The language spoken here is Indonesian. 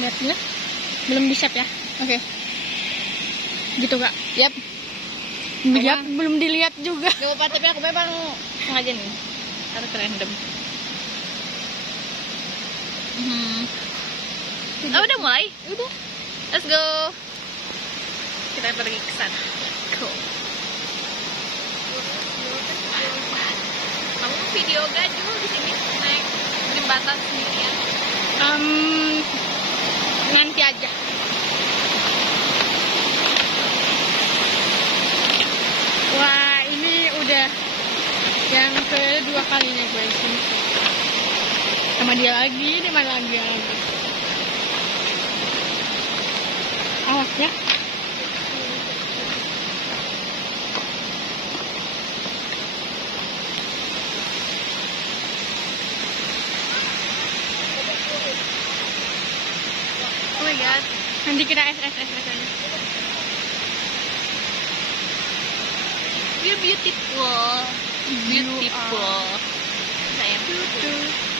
Lihat ya. Belum di save ya. Oke. Gitu Kak. Yap. Yap, belum dilihat juga. Gak apa-apa, tapi aku memang sengaja nih. Harus random. Oh, udah mulai? Udah. Let's go. Kita pergi ke sana. Cool. Kamu video gak dulu di sini naik jembatan sendirian? Nanti aja. Wah, ini udah yang kedua kalinya gue di sini. Sama dia lagi, di mana lagi? Awas ya. Oh my god. Nanti kita aja. You're beautiful. Beautiful. Sayang.